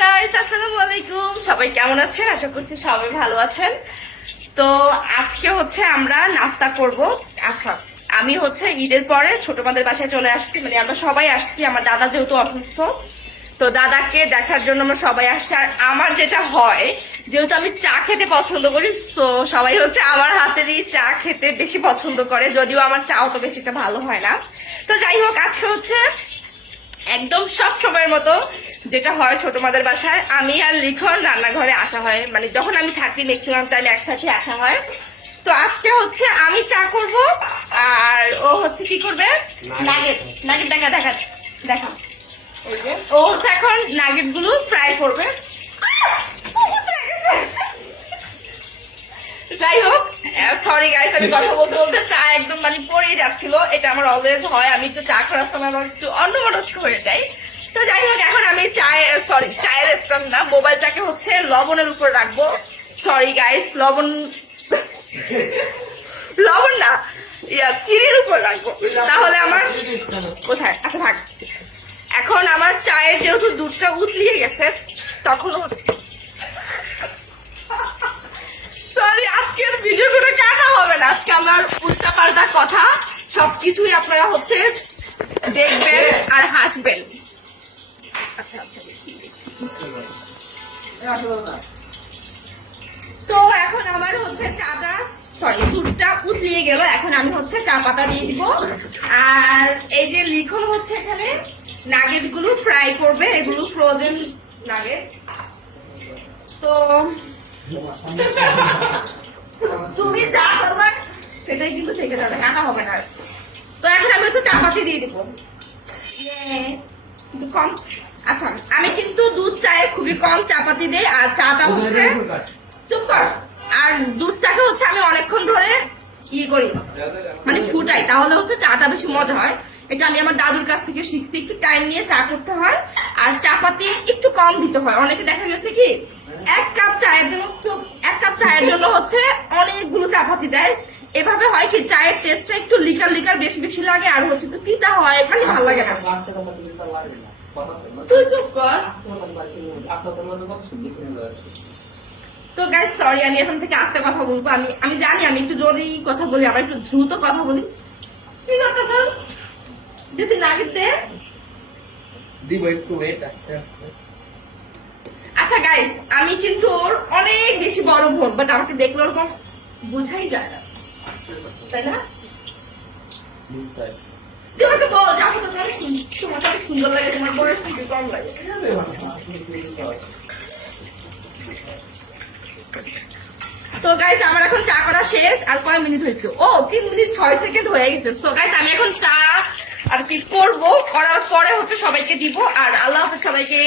Guys আসসালামু আলাইকুম। সবাই কেমন আছেন? আশা করছি সবাই ভালো আছেন। তো আজকে হচ্ছে আমরা নাস্তা করব। আচ্ছা আমি হচ্ছে ঈদের পরে ছোট মাদের বাসায় চলে আসছি। মানে আমরা সবাই আসছি, আমার দাদা যেহেতু অসুস্থ। তো দাদাকে দেখার জন্য আমরা সবাই আসছি। আর আমার যেটা হয়, যেহেতু আমি চা খেতে পছন্দ করি, তো সবাই হচ্ছে আমার হাতেরই চা খেতে বেশি পছন্দ করে। যদিও আমার চা অত বেশিটা ভালো হয় না। তো যাই হোক, আজকে হচ্ছে একদম সব সময়ের মতো যেটা হয় ছোট মাদের বাসায় আমি আর লিখন রান্নাঘরে আসা হয়। মানে যখন আমি থাকি ম্যাক্সিমাম টাইম একসাথে আসা হয়। তো আজকে হচ্ছে আমি চা করব আর ও হচ্ছে কি করবে? নাগেট। নাগেট দেখা দেখা দেখা। ও হচ্ছে এখন নাগেটগুলো ফ্রাই করবে যাই হোক সরি গাইস আমি কথা বলতে বলতে চা একদম মানে পড়ে যাচ্ছিল। এটা আমার অলওয়েজ হয়। আমি একটু চা খাওয়ার সময় আমার একটু অন্যমনস্ক হয়ে যাই। তো যাই হোক, এখন আমি চায়ের সরি চায়ের স্ট্যান্ড না, মোবাইলটাকে হচ্ছে লবণের উপর রাখব। সরি গাইস লবণ লবণ না, ইয়া, চিনির উপর রাখব। তাহলে আমার, কোথায়? আচ্ছা থাক। এখন আমার চায়ের যেহেতু দুধটা উতলিয়ে গেছে তখন হচ্ছে সরি আজকের ভিডিওগুলো কাটা হবে না আজকে আমার উল্টা পাল্টা কথা, সবকিছুই আপনারা হচ্ছে দেখবেন আর হাসবেন। আচ্ছা আচ্ছা। তো এখন আমার হচ্ছে চাটা সরি দুধটা উতলিয়ে গেল, এখন আমি হচ্ছে চা পাতা দিয়ে দিব। আর এই যে লিখন হচ্ছে এখানে নাগেটগুলো ফ্রাই করবে, এগুলো ফ্রোজেন নাগেট। তো তুমি যা করবে সেটাই কিন্তু থেকে যাবে কাটা হবে না? তো এখন আমি একটু চাপাতি দিয়ে দিব। ইয়ে, কম। আচ্ছা আমি কিন্তু দুধ চায়ে খুবই কম চাপাতি দিই আর চাটা হচ্ছে চুপ কর। আর দুধটাকে হচ্ছে আমি অনেকক্ষণ ধরে ইয়ে করি মানে ফুটাই। তাহলে হচ্ছে চাটা বেশি মজা হয়। এটা আমি আমার দাদুর কাছ থেকে শিখছি একটু টাইম নিয়ে চা করতে হয়। আর চাপাতি একটু কম দিতে হয়। অনেকে দেখা গেছে কি এক কাপ চায়ের জন্য এক কাপ চায়ের জন্য হচ্ছে অনেকগুলো চাপাতি দেয়। এভাবে হয় কি চায়ের টেস্টটা একটু লিকার লিকার বেশি বেশি লাগে আর হচ্ছে একটু তিতা হয় মানে ভালো লাগে না। তুই চুপ কর। তো গাইজ সরি আমি এখন থেকে আস্তে কথা বলব। আমি আমি জানি আমি একটু জোরেই কথা বলি আবার একটু দ্রুত কথা বলি। কি করতেছস? যদি নাগেট দে দিব একটু ওয়েট আস্তে আস্তে। আচ্ছা গাইস আমি কিন্তু ওর অনেক বেশি বড় বোন বাট আমাকে দেখলে ওরকম বোঝাই যায় না। তো গাইস আমার এখন চা করা শেষ, আর কয় মিনিট হয়েছে? ও, তিন মিনিট ছয় সেকেন্ড হয়ে গেছে। তো গাইস আমি এখন চা আর কি করব, করার পরে হচ্ছে সবাইকে দিব, আর আল্লাহ হাফেজ সবাইকে